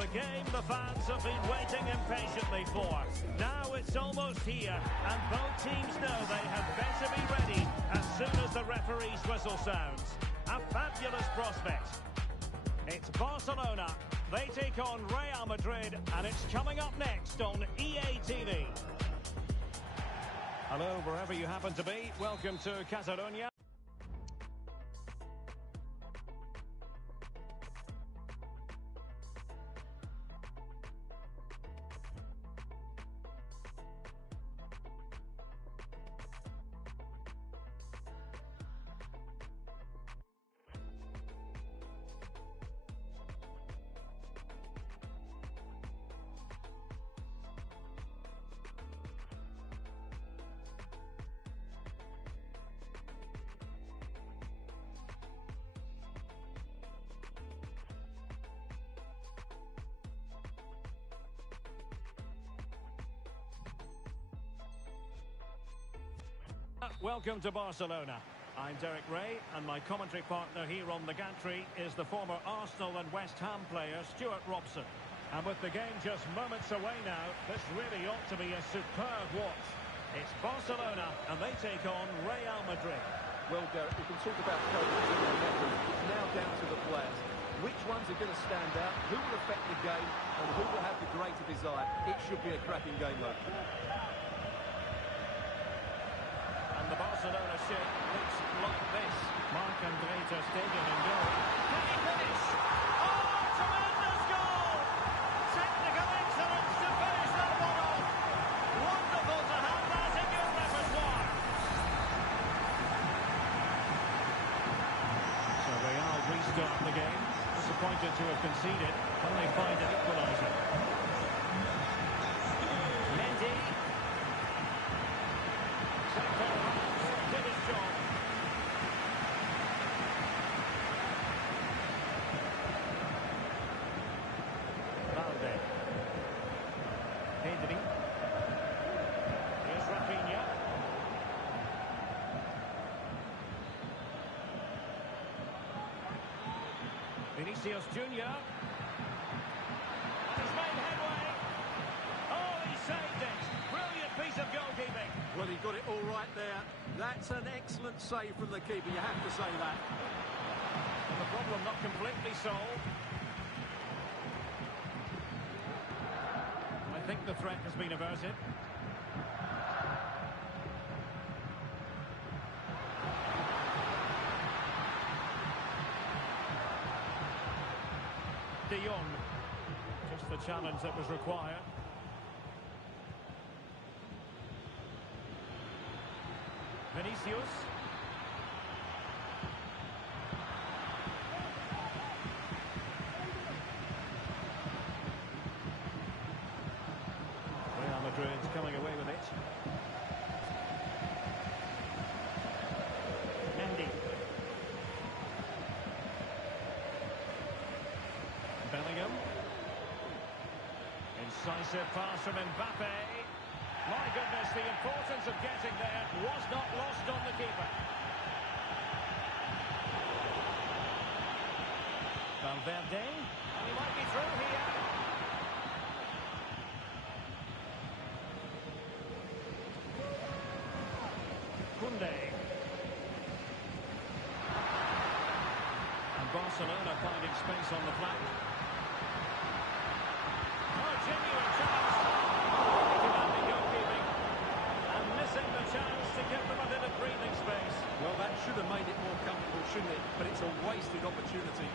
The game the fans have been waiting impatiently for. Now it's almost here, and both teams know they had better be ready as soon as the referee's whistle sounds. A fabulous prospect. It's Barcelona. They take on Real Madrid, and it's coming up next on EA TV. Hello, wherever you happen to be. Welcome to Catalonia. Welcome to Barcelona. I'm Derek Ray, and my commentary partner here on the gantry is the former Arsenal and West Ham player Stuart Robson. And with the game just moments away now, this really ought to be a superb watch. It's Barcelona, and they take on Real Madrid. Well, Derek, we can talk about coaches and their methods. It's now down to the players. Which ones are going to stand out, who will affect the game, and who will have the greater desire? It should be a cracking game, though. The Barcelona ship looks like this. Marc-André ter Stegen in goal. Can he finish? Oh, tremendous goal! Technical excellence to finish that one off. Wonderful to have that in your repertoire. So Real restart the game. Disappointed to have conceded. Can they find an equaliser? Mendy. Did his job. Valde. Pedri. Here's Rafinha. Vinicius Junior. And he's made headway. Oh, he saved it. Brilliant piece of goalkeeping. Well, he got it all right there. That's an excellent save from the keeper, you have to say that. And the problem not completely solved. I think the threat has been averted. De Jong. Just the challenge that was required. Vinicius. Real Madrid's coming away with it. Mendy. Bellingham. Incisive pass from Mbappe. My goodness, the importance of getting there was not lost on the keeper. Valverde, and he might be through here. Koundé. And Barcelona finding space on the flank. Oh, genuine chance. Missing the chance to give them a bit of breathing space. Well, that should have made it more comfortable, shouldn't it? But it's a wasted opportunity.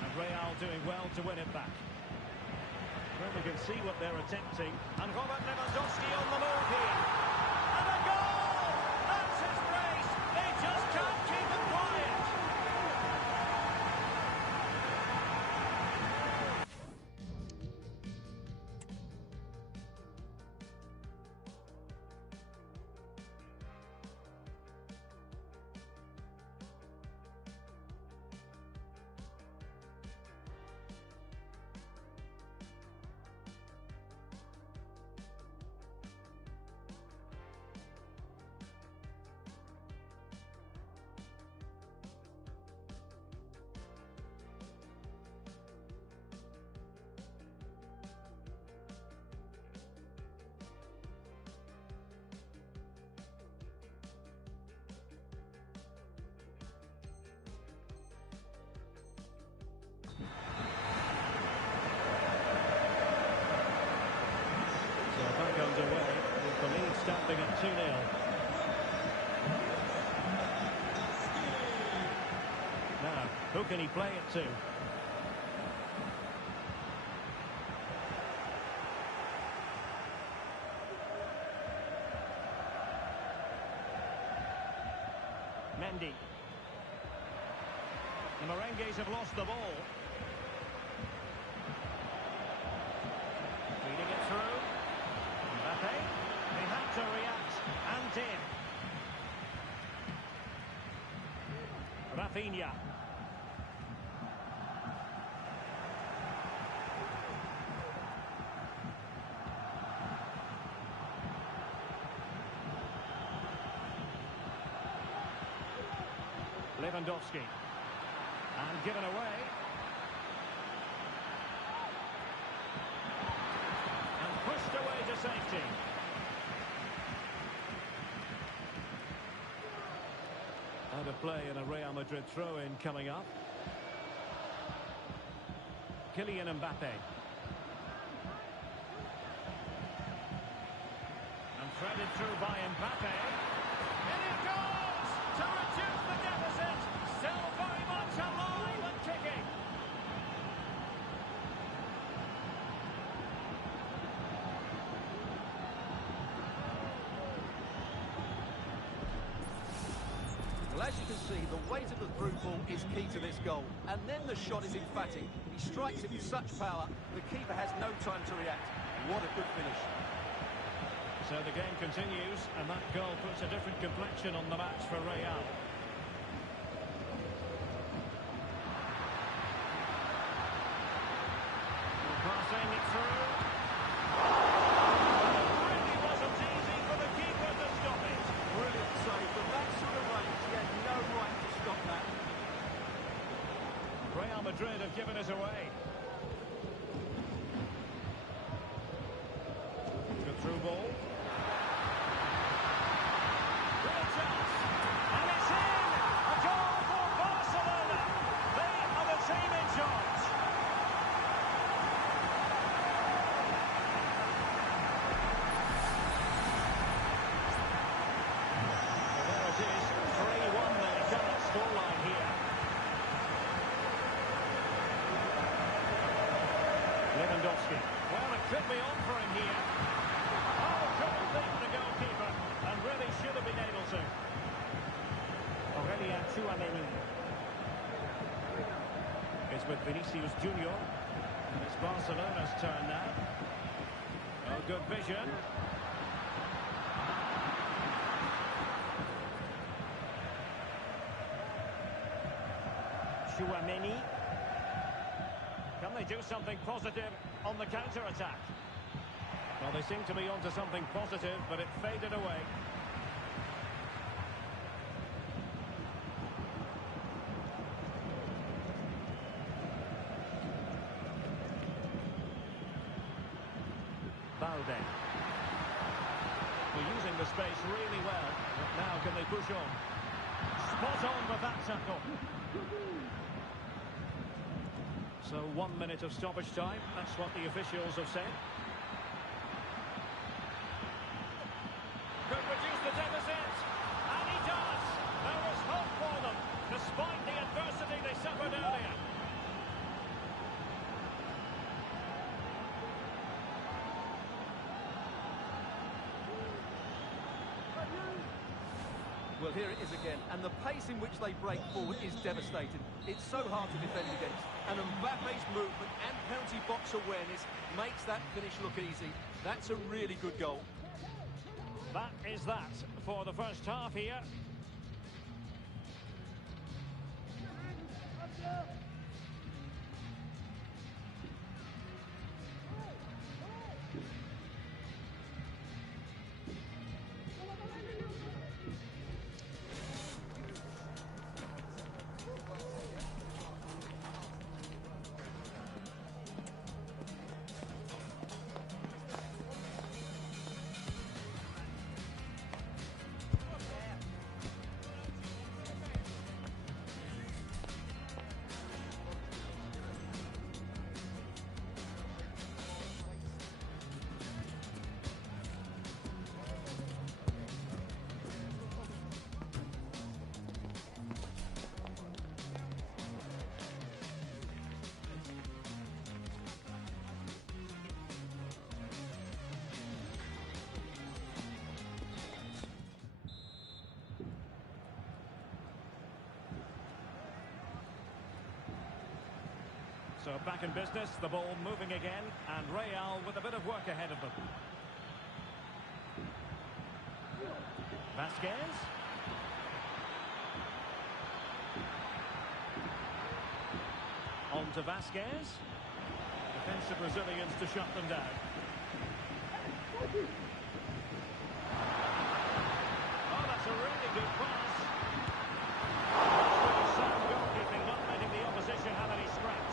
And Real doing well to win it back. Well, we can see what they're attempting. And Robert Lewandowski on the move here. And a goal! That's his brace. They just can't keep it quiet. Who can he play it to? Mendy. The Merengues have lost the ball. Feeding it through. Mbappe. They had to react and did. Rafinha. Lewandowski. And given away. And pushed away to safety. Out of play and a Real Madrid throw-in coming up. Kylian Mbappe. And threaded through by Mbappe. In it goes! To reduce the deficit. Still very much alive and kicking. Well, as you can see, the weight of the through ball is key to this goal. And then the shot is emphatic. He strikes it with such power, the keeper has no time to react. What a good finish. So the game continues, and that goal puts a different complexion on the match for Real. Crossing it through. It really wasn't easy for the keeper to stop it. Brilliant save. From that sort of range, he had no right to stop that. Real Madrid have given it away. Good through ball. Real chance. And it's in! A goal for Barcelona. They are the team in charge. Well, there it is. 3-1 the current scoreline here. Lewandowski. Well, it could be on for him here. Oh, couldn't beat the goalkeeper, and really should have been able to. Aurelian Tchouameni. It's with Vinicius Junior. And it's Barcelona's turn now. Oh, good vision. Tchouameni. Can they do something positive on the counter-attack? Well, they seem to be onto something positive, but it faded away. Balde. They're using the space really well, but now can they push on? Spot on with that tackle. So 1 minute of stoppage time, that's what the officials have said. Could reduce the deficit, and he does! There was hope for them, despite the adversity they suffered earlier. Well, here it is again, and the pace in which they break forward is devastating. It's so hard to defend against, and Mbappe's movement and penalty box awareness makes that finish look easy. That's a really good goal. That is that for the first half here. So back in business, the ball moving again, and Real with a bit of work ahead of them. Vasquez. On to Vasquez. Defensive Brazilians to shut them down. Oh, that's a really good pass. Really sound goalkeeping, not letting the opposition have any scratch.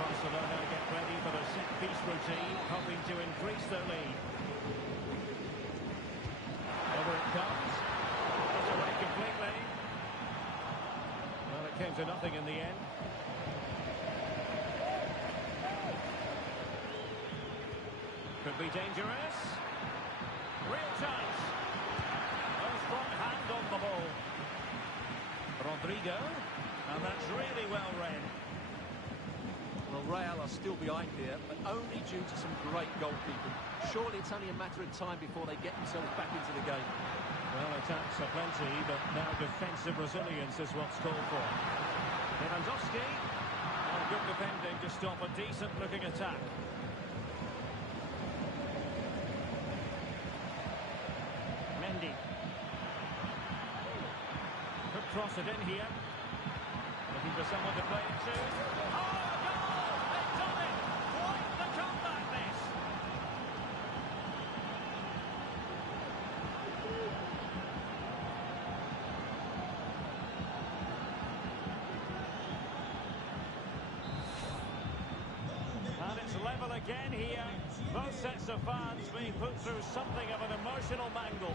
Barcelona get ready for the set-piece routine, hoping to increase their lead. Over it comes. Put away completely. Well, it came to nothing in the end. Could be dangerous. Real chance. A strong hand on the ball. Rodrigo. And that's really well read. Well, Real are still behind here, but only due to some great goalkeeping. Surely it's only a matter of time before they get themselves back into the game. Well, attacks are plenty, but now defensive resilience is what's called for. Lewandowski. Oh, good defending to stop a decent-looking attack. Mendy. Could cross it in here. Looking for someone to play it to. Oh! Level again here. Both sets of fans being put through something of an emotional mangle.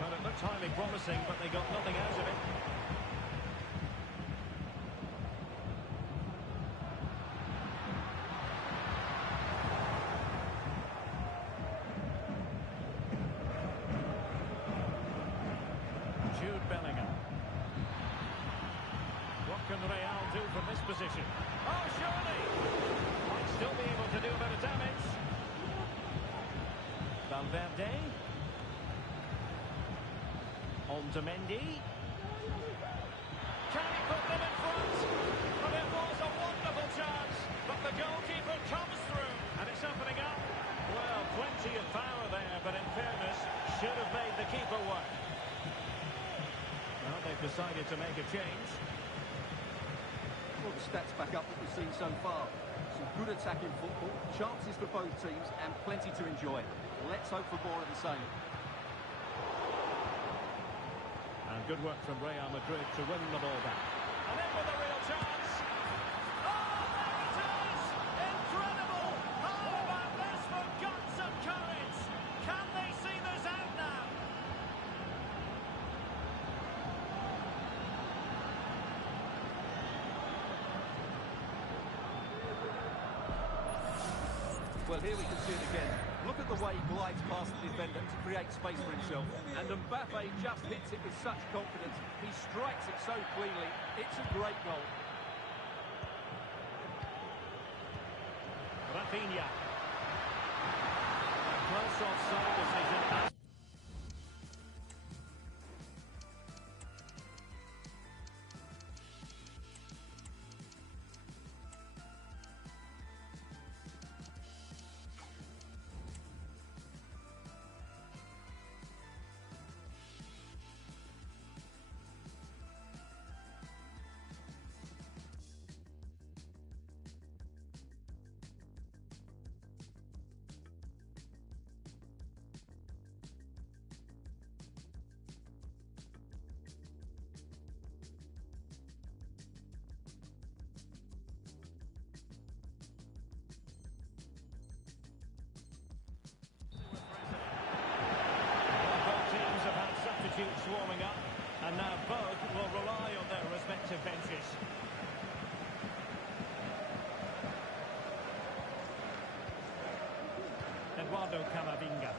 Well, it looked highly promising, but they got nothing out of it. Jude Bellingham. What can Real do from this position? Oh, surely! Might still be able to do a bit of damage. Valverde. On to Mendy. Can he put them in front? Well, it was a wonderful chance, but the goalkeeper comes through, and it's opening up. Well, plenty of power there, but in fairness, should have made the keeper work. Well, they've decided to make a change. Well, the stats back up what we've seen so far. Some good attacking football, chances for both teams, and plenty to enjoy. Let's hope for more of the same. And good work from Real Madrid to win the ball back. And then with a real chance. Oh, there it is! Incredible! How about this for guts and courage? Can they see this out now? Well, here we can see it again. Look at the way he glides past the defender to create space for himself. And Mbappe just hits it with such confidence. He strikes it so cleanly. It's a great goal. Rafinha. A close offside decision. Warming up, and now both will rely on their respective benches. Eduardo Camavinga.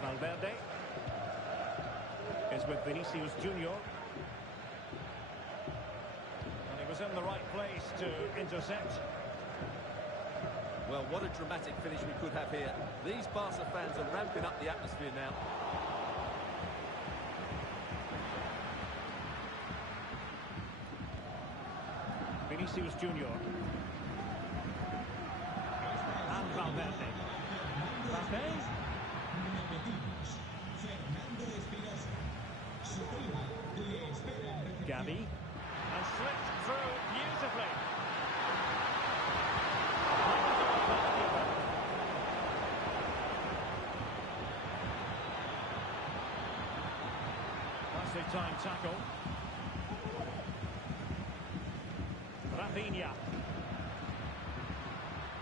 Valverde is with Vinicius Junior. And he was in the right place to intercept. Well, what a dramatic finish we could have here. These Barca fans are ramping up the atmosphere now. Vinicius Junior. And Valverde. Mbappe. Gavi. And slipped through beautifully. Nicely timed tackle. Rafinha.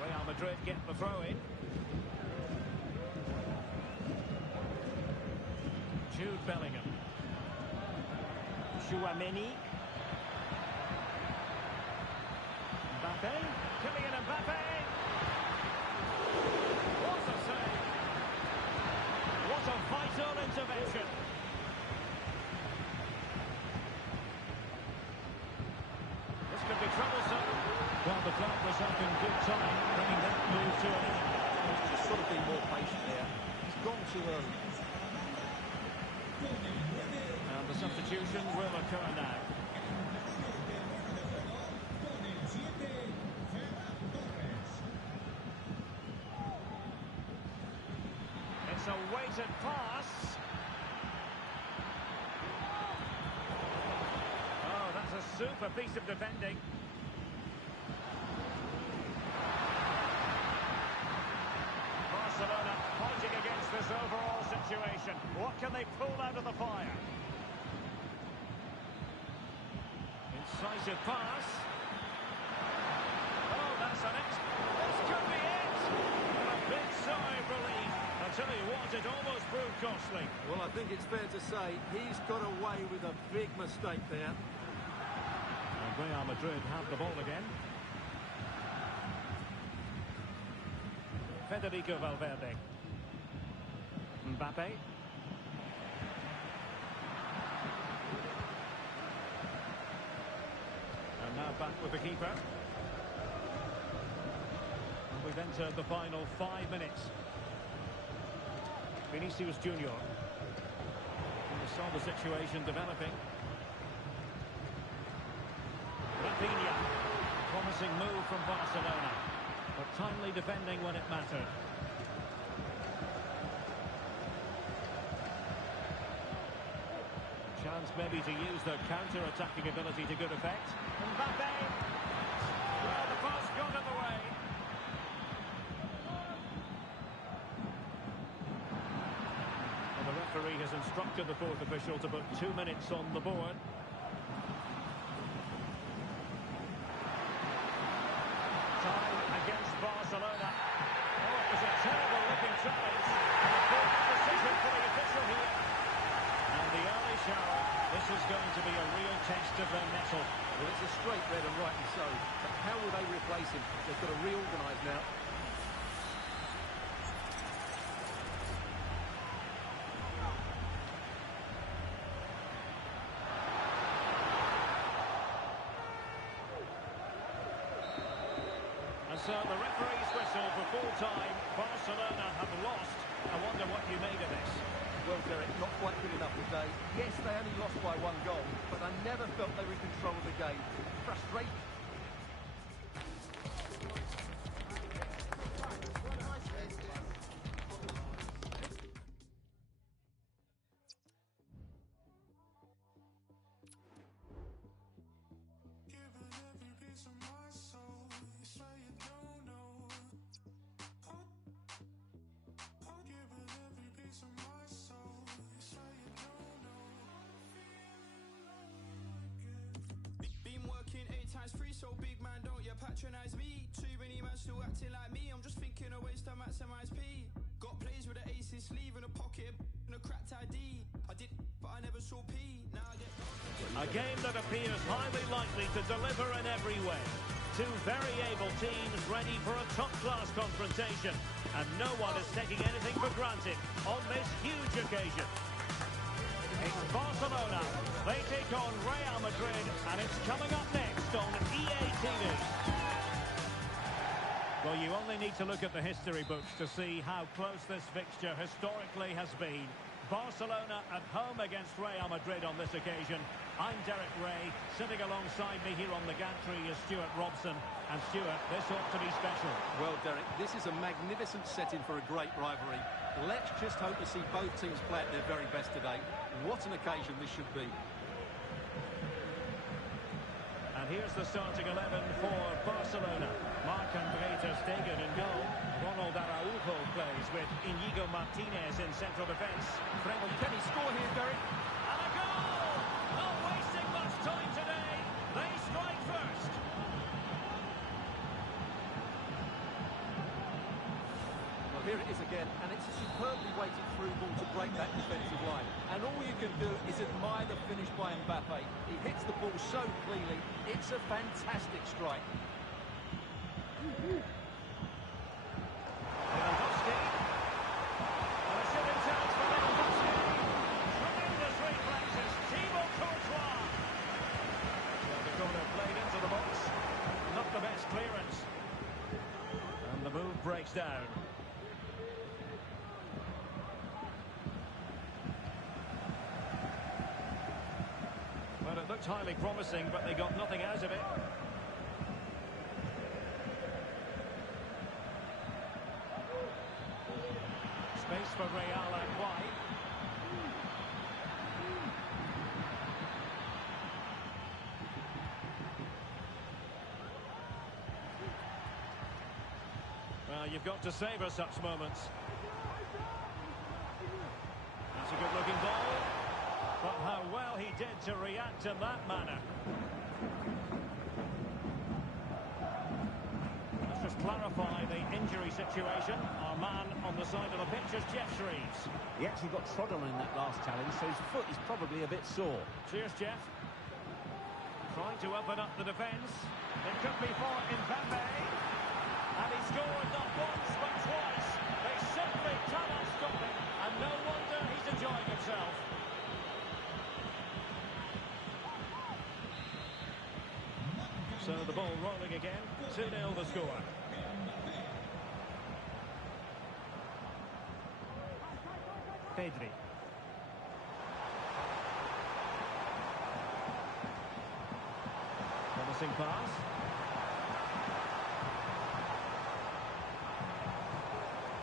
Real Madrid get the throw in. Jude Bellingham. Chouameni. Mbappe. Kylian Mbappe. What a save. What a vital intervention. This could be troublesome. Well, the clock was up in good time, bringing that move to an end. He's just sort of been more patient there. He's gone too early. And the substitution will occur now. It's a weighted pass. Oh, that's a super piece of defending. Barcelona fighting against this overall situation. What can they pull out of the fire? Incisive pass. Oh, that's an this could be it! And a big sigh of relief. I tell you what, it almost proved costly. Well, I think it's fair to say he's got away with a big mistake there. And Real Madrid have the ball again. Federico Valverde. Mbappe. And now back with the keeper. And we've entered the final 5 minutes. Vinicius Junior. We saw the situation developing. Rafinha. Promising move from Barcelona. But timely defending when it mattered. Chance maybe to use their counter-attacking ability to good effect. Mbappe! Well, the pass got in the way. Well, the referee has instructed the fourth official to put 2 minutes on the board. Time against Barcelona. Oh, it was a terrible looking challenge. And a big decision for the official here. And the early shower, this is going to be a real test of their mettle. Well, it's a straight red and rightly so. But how will they replace him? They've got to reorganise now. And so the referee's whistle for full time. Barcelona have lost. I wonder what you made of this. Well, Derek, not quite good enough today. Yes, they only lost by 1 goal, but I never felt they were in control of the game. Frustrating. Free, so big man, don't you patronize me. Too many man still acting like me. I'm just thinking of ways to maximize P. Got plays with an ace in sleeve and a pocket and a cracked ID. I did, but I never saw P. Now I get a game that appears highly likely to deliver in every way. Two very able teams ready for a top-class confrontation, and no one is taking anything for granted on this huge occasion. It's Barcelona. They take on Real Madrid, and it's coming up next on EA TV. Well, you only need to look at the history books to see how close this fixture historically has been. Barcelona at home against Real Madrid on this occasion. I'm Derek Ray. Sitting alongside me here on the gantry is Stuart Robson. And Stuart, this ought to be special. Well, Derek, this is a magnificent setting for a great rivalry. Let's just hope to see both teams play at their very best today. What an occasion this should be. And here's the starting 11 for Barcelona. Marc-André ter Stegen in goal. Ronald Araujo plays with Inigo Martinez in central defence. Well, can he score here, Derek? And a goal! Not wasting much time today. They strike first. Well, here it is again, and it's a superbly weighted through ball to break that defensive line. And all you can do is admire the finish by Mbappe. He hits the ball so cleanly. It's a fantastic strike. Lewandowski. And a shooting chance for Lewandowski. Tremendous reflexes. Thibaut Courtois. Well, the corner played into the box. Not the best clearance. And the move breaks down. Well, it looked highly promising, but they got nothing out of it. Space for Real out wide. Well, you've got to savour such moments. That's a good-looking ball. But how well he did to react in that manner. Let's just clarify the injury situation. Our man on the side of the pitch is Jeff Shreves. He actually got trodden in that last challenge, so his foot is probably a bit sore. Cheers, Jeff. Trying to open up the defence. It could be for Mbappe. And he scored not once, but twice. They simply cannot stop him. And no wonder he's enjoying himself. So the ball rolling again. 2-0 the score. Pedri. Promising pass.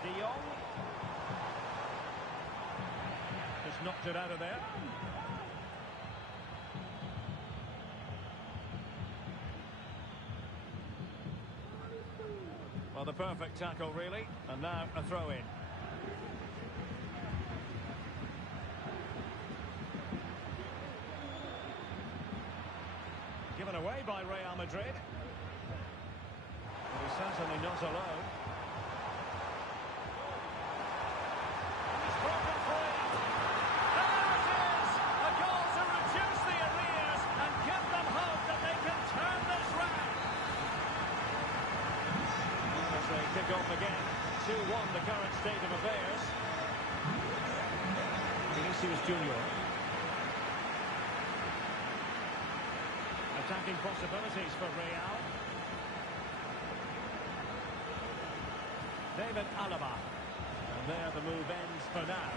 De Jong. Just knocked it out of there. Well, the perfect tackle, really. And now a throw-in. Given away by Real Madrid. But he's certainly not alone. He's broken free. There it is! A goal to reduce the arrears and give them hope that they can turn this round. As they kick off again, 2-1 the current state of affairs. Vinicius Junior. Attacking possibilities for Real. David Alaba. And there the move ends for now.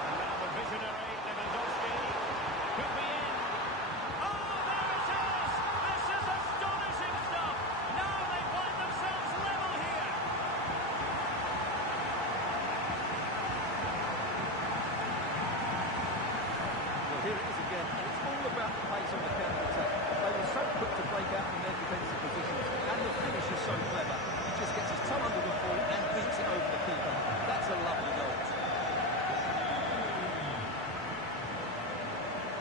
And now the visionary Lewandowski could be in. Oh, there it is! This is astonishing stuff! Now they find themselves level here. Well, here it is again, and it's all about the pace on the counter-attack. They were so quick to break out from their defensive positions, and the finish is so clever. He just gets his toe under the ball and beats it over the keeper. That's a lovely goal.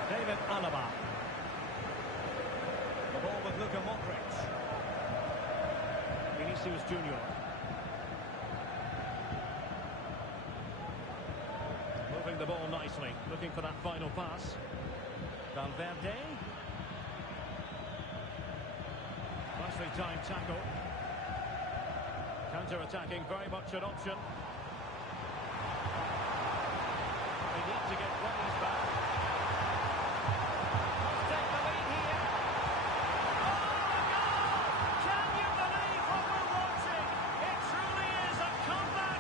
David Alaba. The ball with Luka Modric. Vinicius Junior. Moving the ball nicely, looking for that final pass. Valverde. Nicely timed tackle. Counter-attacking, very much an option. They need to get runners back. Must take the lead here. Oh, a goal! Can you believe what we're watching? It truly is a comeback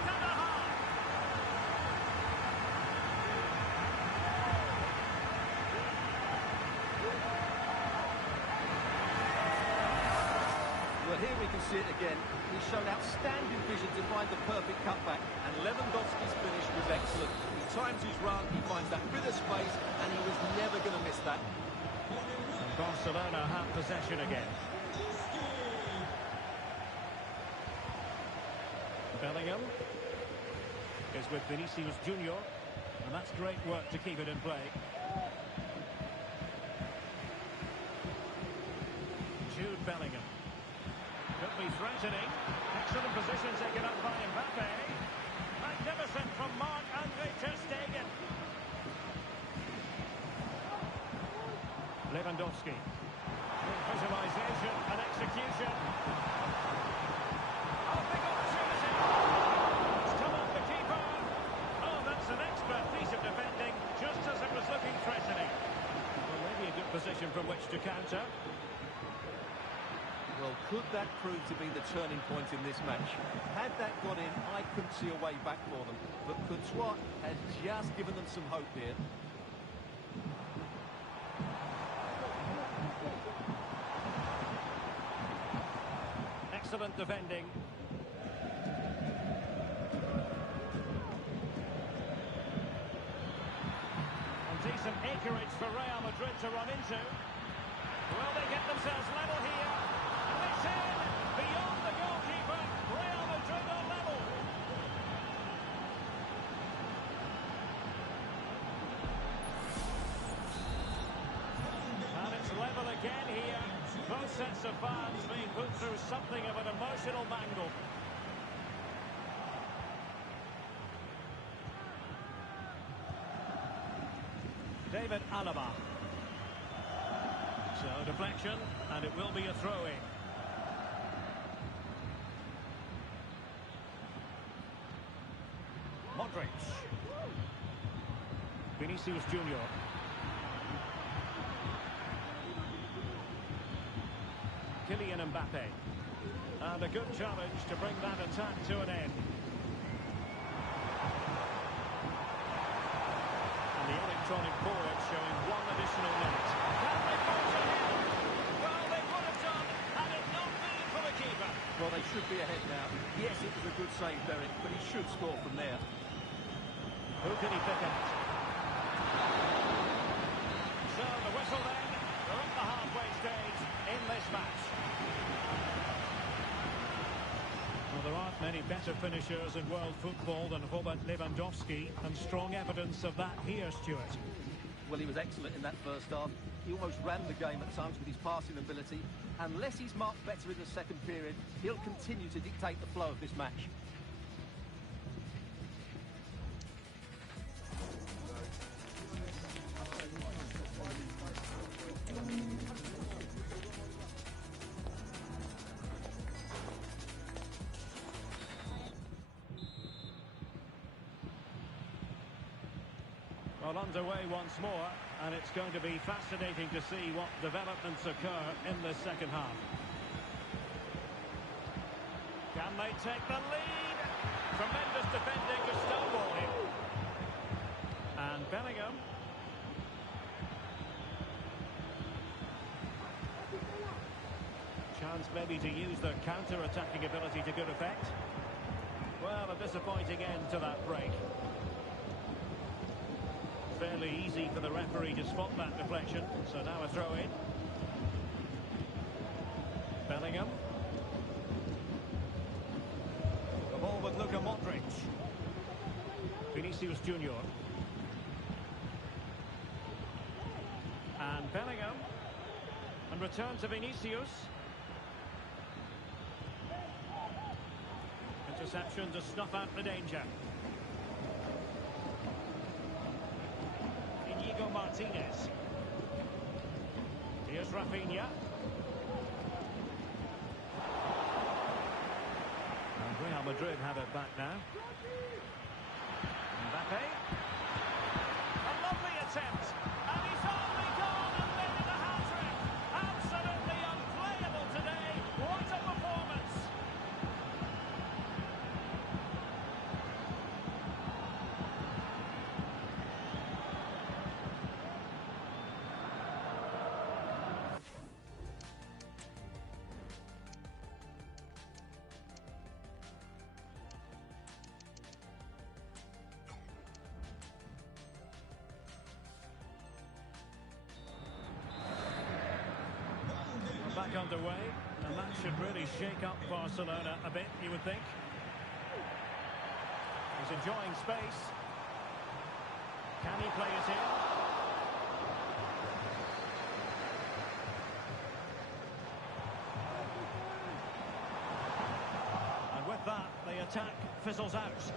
here we can see it again. He showed outstanding vision to find the perfect cutback, and Lewandowski's finish was excellent. He times his run, he finds that bit of space, and he was never going to miss that. And Barcelona have possession again. Bellingham is with Vinicius Junior, and that's great work to keep it in play. Jude Bellingham. Could be threatening. Excellent position taken up by Mbappe. Magnificent from Marc-Andre ter Stegen. Lewandowski. Good visualization and execution. Oh, big opportunity. It's come off the keeper. Oh, that's an expert piece of defending, just as it was looking threatening. Well, maybe a good position from which to counter. Well, could that prove to be the turning point in this match? Had that got in, I couldn't see a way back for them. But Courtois has just given them some hope here. Excellent defending. And decent acreage for Real Madrid to run into. Will they get themselves level here? And it's in! Beyond the goalkeeper, Real Madrid are level. And it's level again here. Both sets of fans being put through something of an emotional mangle. David Alaba. So deflection, and it will be a throw-in. Modric. Vinicius Junior. Kylian Mbappe. And a good challenge to bring that attack to an end. And the electronic board showing one additional minute. Can they go to him? Well, they would have done had it not been for the keeper. Well, they should be ahead now. Yes, it was a good save, Derek, but he should score from there. Who can he pick out? So the whistle then. We're at the halfway stage in this match. Well, there aren't many better finishers in world football than Robert Lewandowski, and strong evidence of that here, Stuart. Well, he was excellent in that first half. He almost ran the game at times with his passing ability. Unless he's marked better in the second period, he'll continue to dictate the flow of this match. Well, underway once more, and it's going to be fascinating to see what developments occur in the second half. Can they take the lead? Tremendous defending to stonewall him. And Bellingham. Chance maybe to use their counter-attacking ability to good effect. Well, a disappointing end to that break. Fairly easy for the referee to spot that deflection, so now a throw-in. Bellingham. The ball with Luka Modric. Vinicius Junior. And Bellingham. And return to Vinicius. Interception to snuff out the danger. Martinez. Here's Rafinha. And Real Madrid have it back now. Mbappe. A lovely attempt. And he's only gone and made it a hat-trick. Absolutely unplayable today. What a performance. back underway, and that should really shake up Barcelona a bit, you would think. He's enjoying space. Can he play it in? And with that, the attack fizzles out.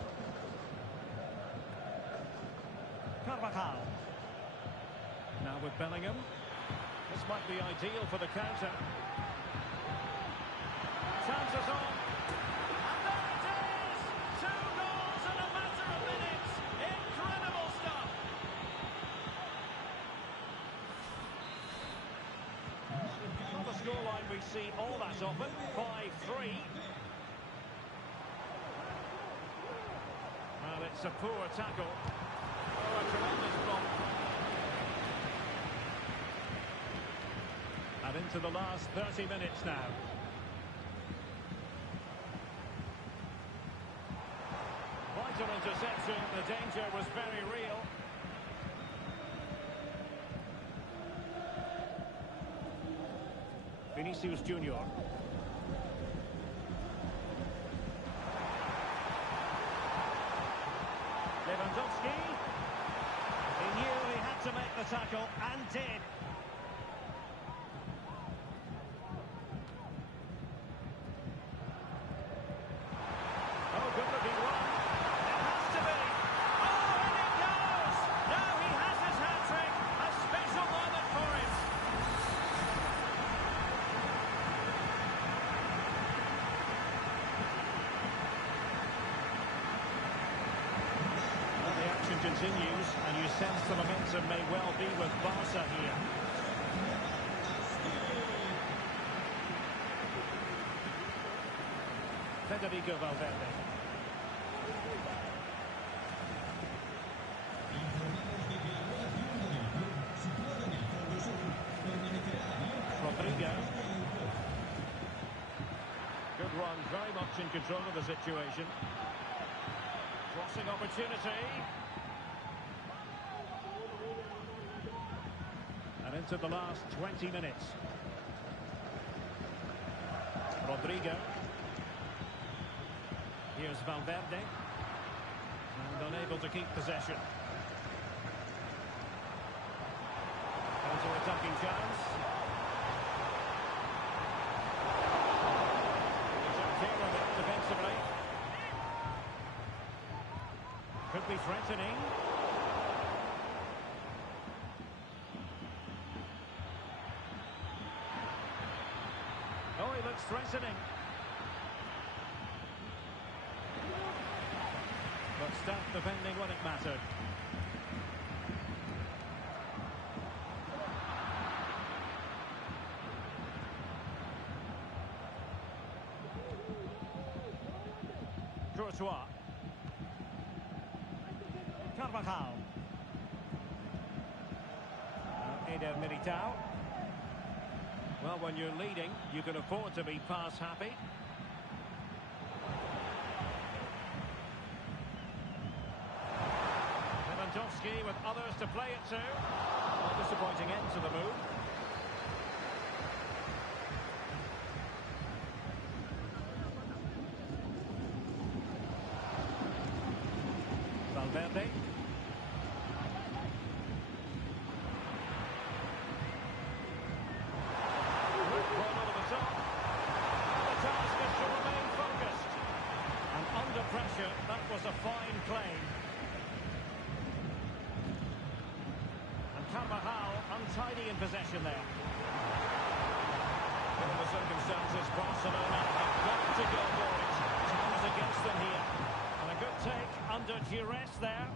Carvajal. Now with Bellingham. This might be ideal for the counter. Chances on. And there it is! 2 goals in a matter of minutes. Incredible stuff. On the scoreline we see all that often. 5-3. Well, it's a poor tackle. Oh, a tremendous block. And into the last 30 minutes now. Vital interception. The danger was very real. Vinicius Junior. Lewandowski. He knew he had to make the tackle and did. Oh, good looking one. It has to be. Oh, and it goes! Now he has his hat-trick. A special moment for him. Well, the action continues, and you sense the momentum may well be with Barca here. Federico Valverde. Rodrigo. Good run, very much in control of the situation. Crossing opportunity. And into the last 20 minutes. Rodrigo. Here's Valverde. And unable to keep possession. Counter-attacking chance. He took care of it defensively. Could be threatening. Oh, he looks threatening. But stopped defending when it mattered. Courtois. Carvajal. Eder Militao. Well, when you're leading, you can afford to be pass happy. Lewandowski with others to play it to. A disappointing end to the move. Valverde. Ball over the top. The task is to remain focused. And under pressure, that was a fine claim. Carvajal untidy in possession there. Given the circumstances, Barcelona have got to go for it. Time is against them here. And a good take under duress there.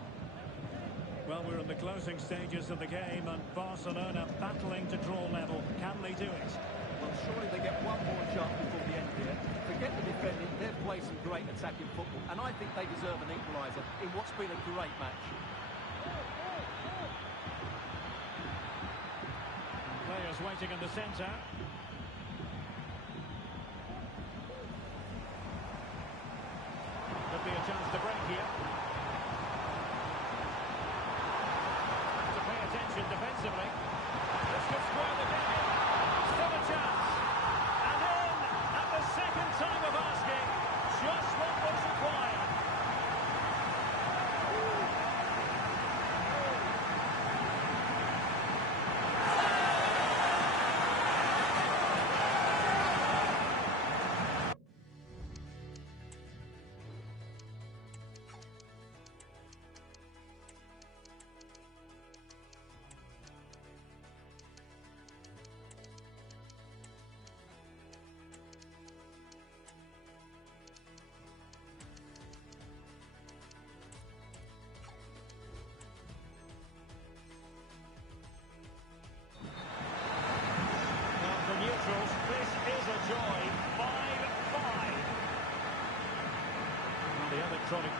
Well, we're in the closing stages of the game, and Barcelona battling to draw level. Can they do it? Well, surely they get one more chance before the end here. Forget the defending, they've played some great attacking football, and I think they deserve an equaliser in what's been a great match. Players waiting in the centre. Could be a chance to break here. Have to pay attention defensively. This could square the game. Still a chance.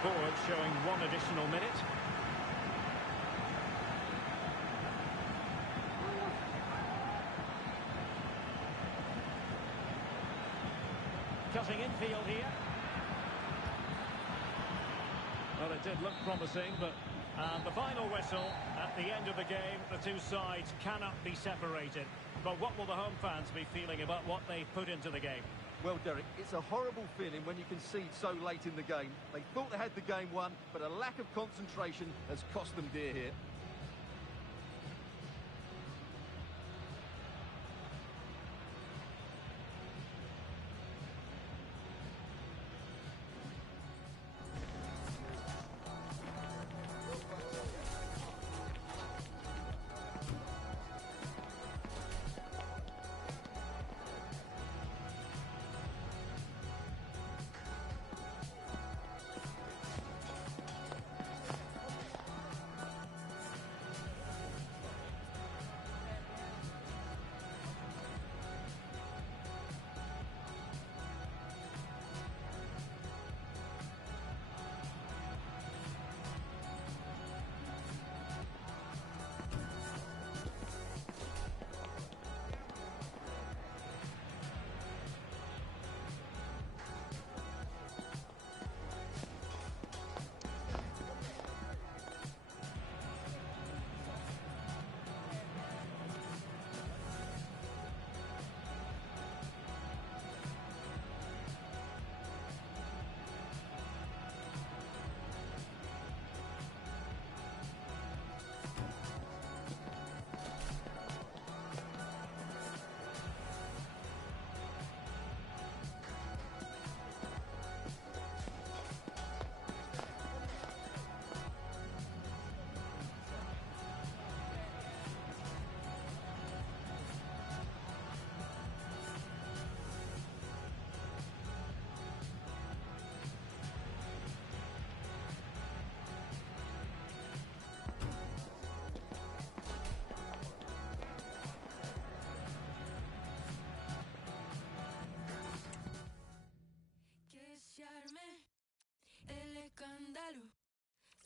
Board showing one additional minute. Cutting infield here. Well, it did look promising, but the final whistle at the end of the game, the two sides cannot be separated. But what will the home fans be feeling about what they've put into the game? Well, Derek, it's a horrible feeling when you concede so late in the game. They thought they had the game won, but a lack of concentration has cost them dear here.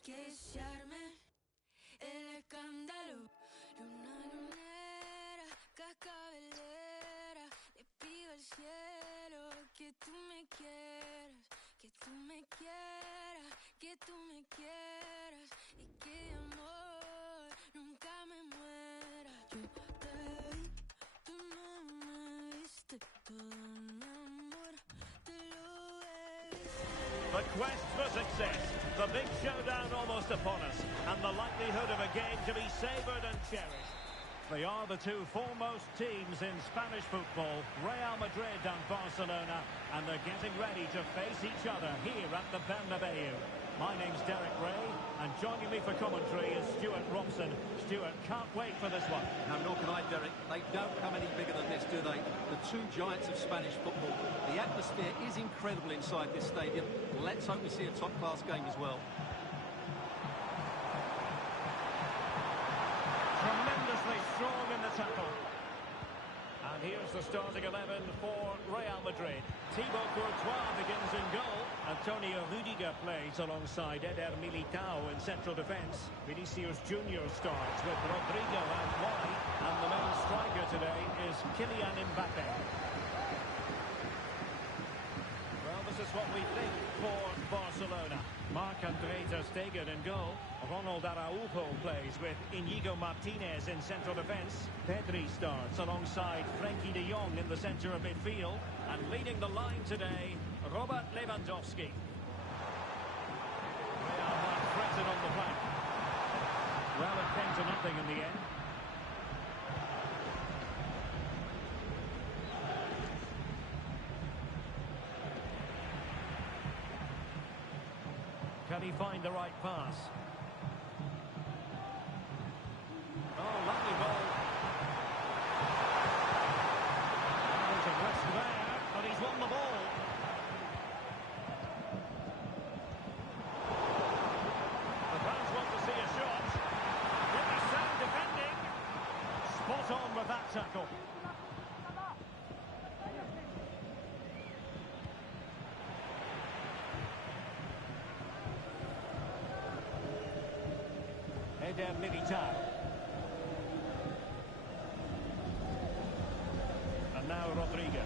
Que se arme el escándalo. Luna lunera, cascabelera, le pido al cielo que tú me quieras, que tú me quieras, que tú me quieras y que de amor nunca me muera. Yo te vi, tú no me viste, todo mi amor te lo debiste. The quest for success, the big showdown almost upon us, and the likelihood of a game to be savoured and cherished. They are the two foremost teams in Spanish football, Real Madrid and Barcelona, and they're getting ready to face each other here at the Bernabeu. My name's Derek Ray, and joining me for commentary is Stuart Robson. Stuart, can't wait for this one. Now, nor can I, Derek. They don't come any bigger than this, do they? The two giants of Spanish football. The atmosphere is incredible inside this stadium. Let's hope we see a top-class game as well. Tremendously strong in the tackle. And here's the starting 11 for Real Madrid. Thibaut Courtois begins in goal. Antonio Rudiger plays alongside Eder Militao in central defence. Vinicius Junior starts with Rodrigo out wide. And the main striker today is Kylian Mbappe. Well, this is what we think for Barcelona. Marc-André ter Stegen in goal. Ronald Araujo plays with Inigo Martinez in central defence. Pedri starts alongside Frenkie de Jong in the centre of midfield. And leading the line today, Robert Lewandowski. Real might threaten on the flank. Well, it came to nothing in the end. Can he find the right pass? Oh, lovely ball. There's a risk there, but he's won the ball. The fans want to see a shot. Really sound defending. Spot on with that tackle. Eder Militao. And now Rodrigo.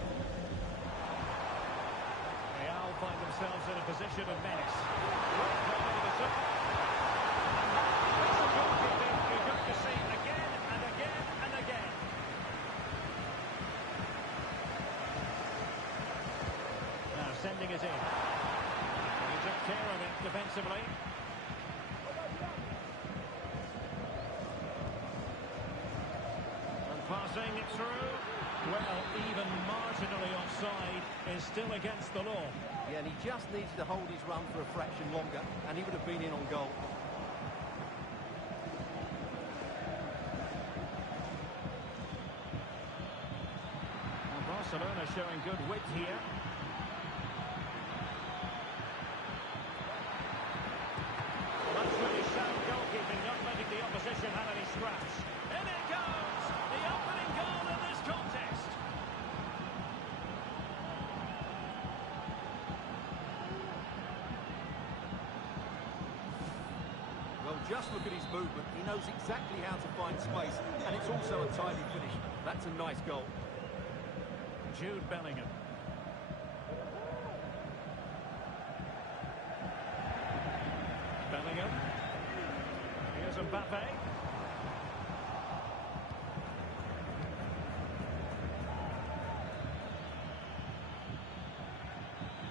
Real find themselves in a position of menace. Great play over the top. And that's a goalkeeping you're going to see again and again and again. Now sending it in. He took care of it defensively. And passing it through. Well, even marginally offside is still against the law. Yeah, and he just needs to hold his run for a fraction longer, and he would have been in on goal. Well, Barcelona showing good width here. That's really sound goalkeeping, not letting the opposition have any scraps. In it goes! The opening goal in this contest. Well, just look at his movement. He knows exactly how to find space, and it's also a tidy finish. That's a nice goal. Jude Bellingham. Bellingham. Here's Mbappe.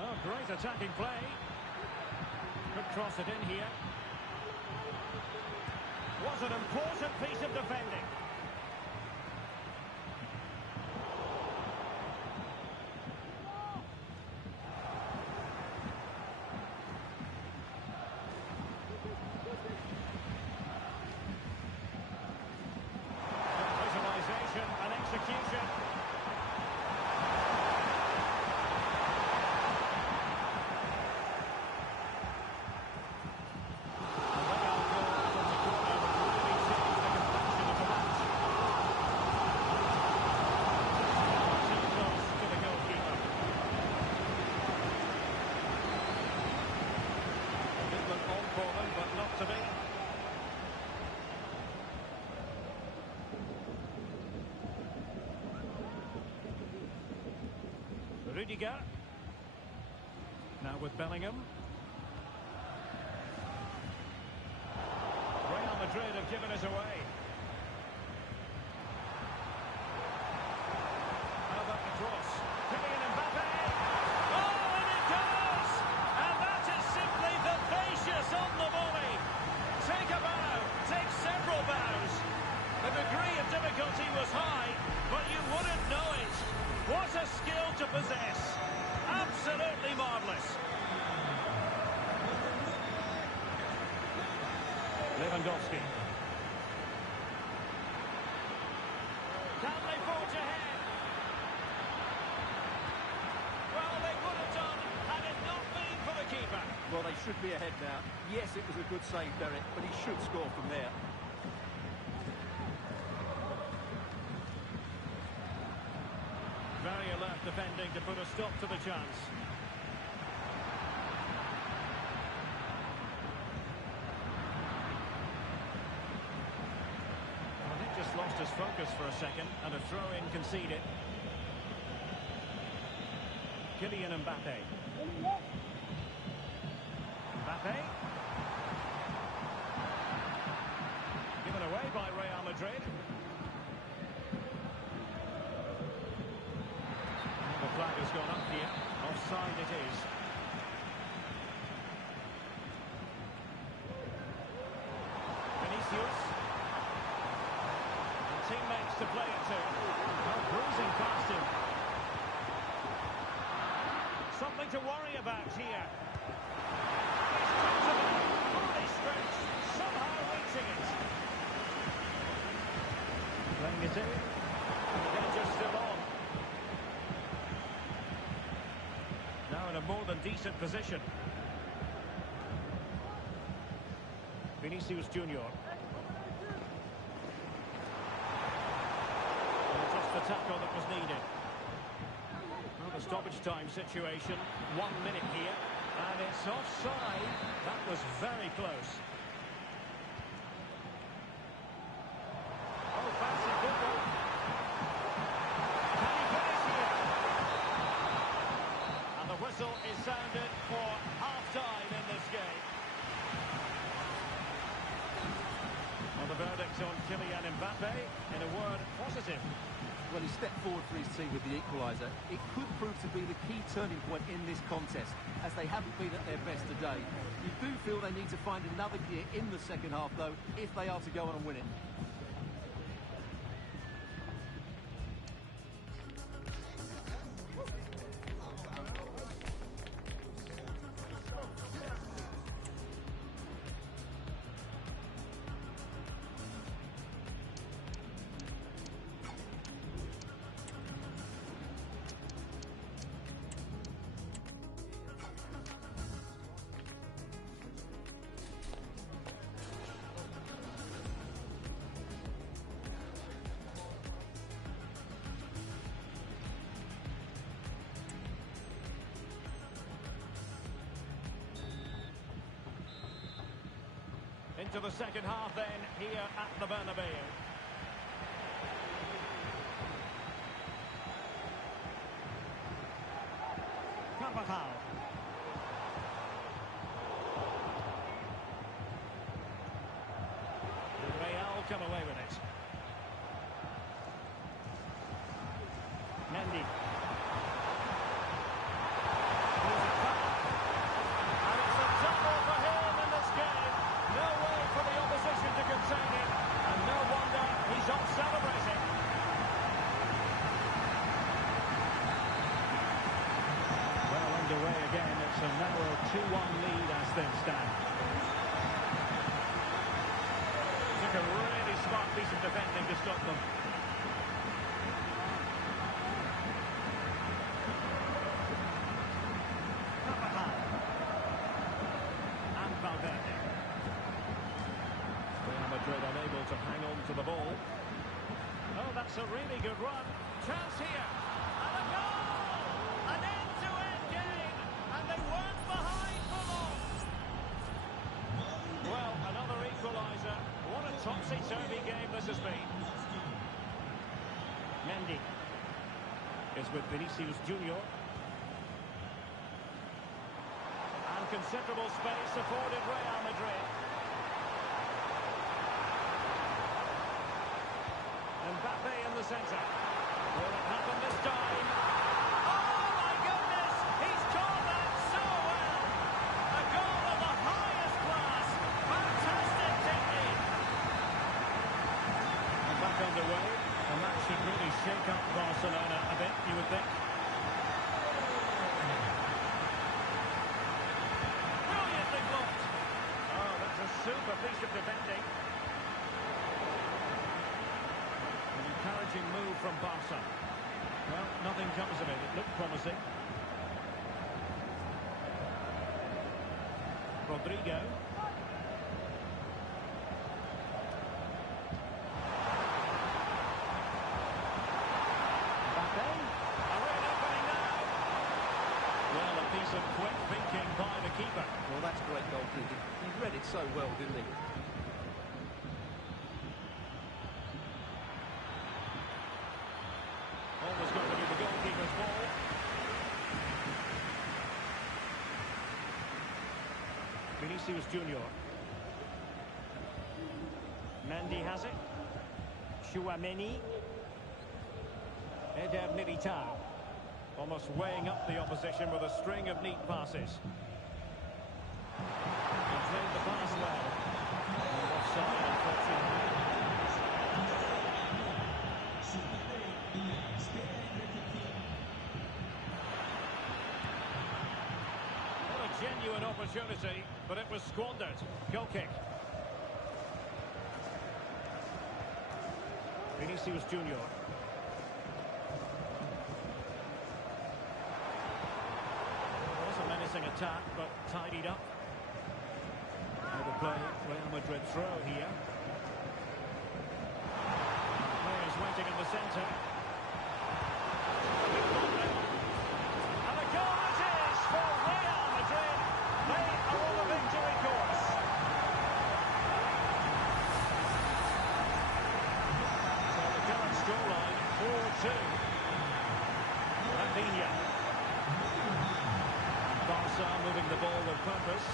Oh, great attacking play. Could cross it in here. Was an important piece of defending. Visualization and execution. Rudiger. Now with Bellingham. Real Madrid have given us away. How about the cross? Kylian Mbappe. Oh, and it goes! And that is simply vivacious on the volley. Take a bow. Take several bows. The degree of difficulty was high, but you wouldn't know it. What a skill to possess. Absolutely marvellous. Lewandowski. Can they forge ahead? Well, they would have done had it not been for the keeper. Well, they should be ahead now. Yes, it was a good save, Derek, but he should score from there. Very alert defending to put a stop to the chance. Well, he just lost his focus for a second, and a throw-in conceded. Kylian Mbappe. Mbappe. Given away by Real Madrid. The flag has gone up here. Offside it is. Vinicius. And teammates to play it to. Oh, bruising past him. Something to worry about here. He's comfortable. Fully stretched. Somehow reaching it. Playing it in. The danger's still on. Now in a more than decent position. Vinicius Junior. And just the tackle that was needed. Well, the stoppage time situation. 1 minute here. And it's offside. That was very close. impact on Kylian Mbappe. In a word, positive. Well, he stepped forward for his team with the equaliser. It could prove to be the key turning point in this contest, as they haven't been at their best today. You do feel they need to find another gear in the second half, though, if they are to go on and win it. Into the second half then, here at the Bernabeu. Carvajal. Real come away with it. Mendy. And it's a double for him in this game. No way for the opposition to contain him, and no wonder he's off celebrating. Well underway again, it's a narrow 2-1 lead as things stand. Took a really smart piece of defending to stop them. Carvajal. And Valverde. Real Madrid unable to hang on to the ball. Oh, that's a really good run. Chance here. And a goal! An end-to-end game. And they weren't behind for long. Well, another equaliser. What a topsy-turvy game this has been. Mendy is with Vinicius Junior. And considerable space afforded Real Madrid. Mbappe in the centre. Will it happen this time? Oh my goodness! He's caught that so well! A goal of the highest class! Fantastic technique! And back underway. And that should really shake up Barcelona a bit, you would think. Brilliantly blocked! Oh, that's a super piece of defending. Encouraging move from Barca. Well, nothing comes of it. It looked promising. Rodrigo. Mbappe. A real opening now. Well, a piece of quick thinking by the keeper. Well, that's great goalkeeping. He read it so well, didn't he? Almost going to be the goalkeeper's ball. Vinicius Junior. Mendy has it. Chouameni. Eder Militao. Almost weighing up the opposition with a string of neat passes. He played the pass well. Offside, unfortunately. Genuine opportunity, but it was squandered. Goal kick. Vinicius Junior. Was a menacing attack, but tidied up. Over play, Real Madrid throw here. Players waiting in the centre. And a goal it is for Real Madrid. They are on the victory course. So the current scoreline, 4-2. Rafinha. Barca moving the ball with purpose.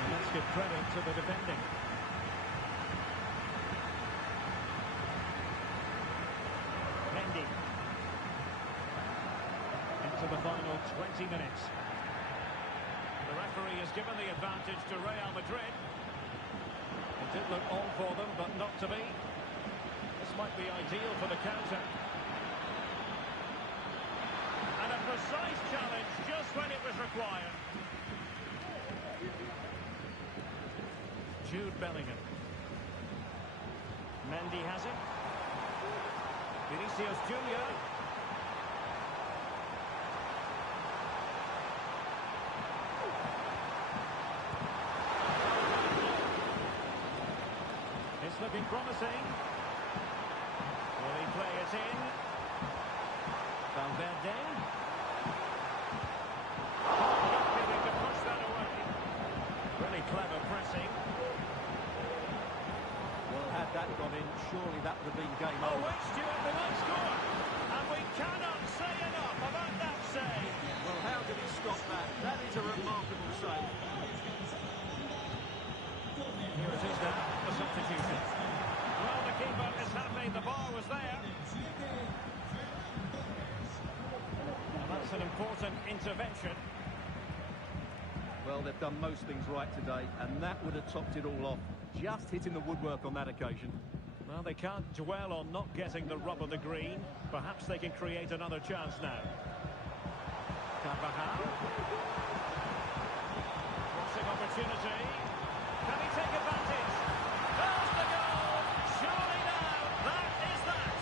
And let's give credit to the defending. 20 minutes. The referee has given the advantage to Real Madrid. It did look on for them, but not to be. This might be ideal for the counter. And a precise challenge just when it was required. Jude Bellingham. Mendy has it. Vinicius Junior. It's looking promising. Will he play it in? Valverde. Getting to push that away. Really clever pressing. Well, had that gone in, surely that would have been game Oh, over. wait, Stuart, the nice score. And we cannot say enough about that save. Well, how did he stop that? That is a remarkable save. Here it is now, the substitution. Well, the keeper is happy the bar was there. And that's an important intervention. Well, they've done most things right today, and that would have topped it all off. Just hitting the woodwork on that occasion. Well, they can't dwell on not getting the rub of the green. Perhaps they can create another chance now. Carvajal. Crossing opportunity. Can he take advantage? There's the goal! Surely now, that is that!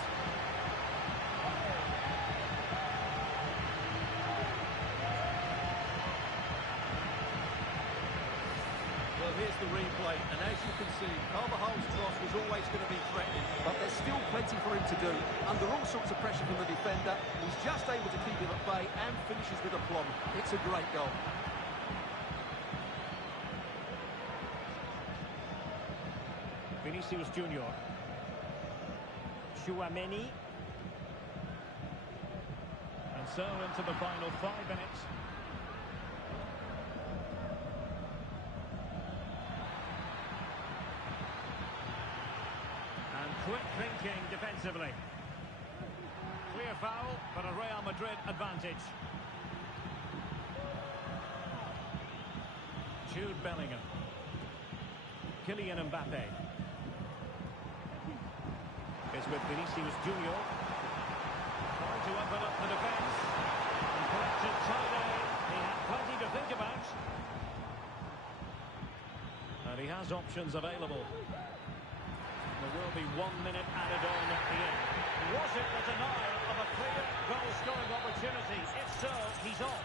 Well, here's the replay, and as you can see, Carvajal's cross was always going to be threatening, but there's still plenty for him to do. Under all sorts of pressure from the defender, he's just able to keep him at bay and finishes with aplomb. It's a great goal. Vinicius Junior. Tchouaméni. And so into the final 5 minutes. And quick thinking defensively. Clear foul, but a Real Madrid advantage. Jude Bellingham. Kylian Mbappe. Is with Vinicius Junior. Trying to open up the defence. And collected tidy. He had plenty to think about. And he has options available. There will be 1 minute added on at the end. Was it the denial of a clear goal-scoring opportunity? If so, he's off.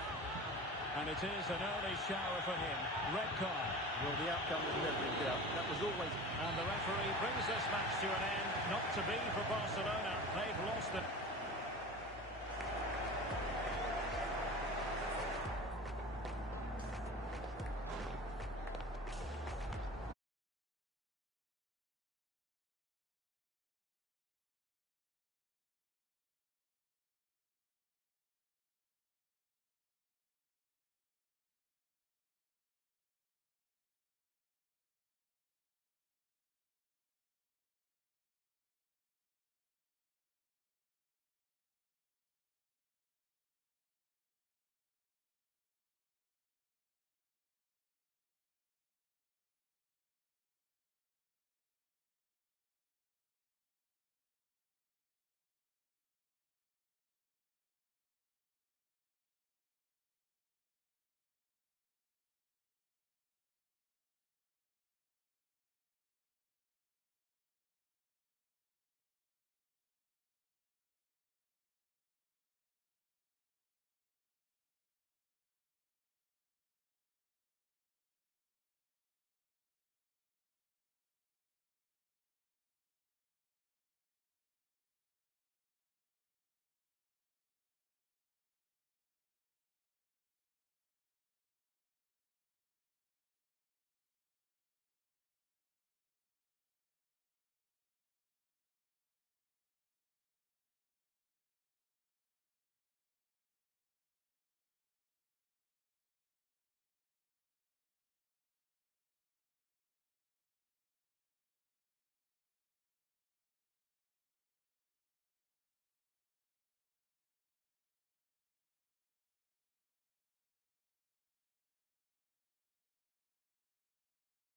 And it is an early shower for him. Red card. Well, the outcome was never in doubt. That was always... And the referee brings this match to an end. Not to be for Barcelona. They've lost it.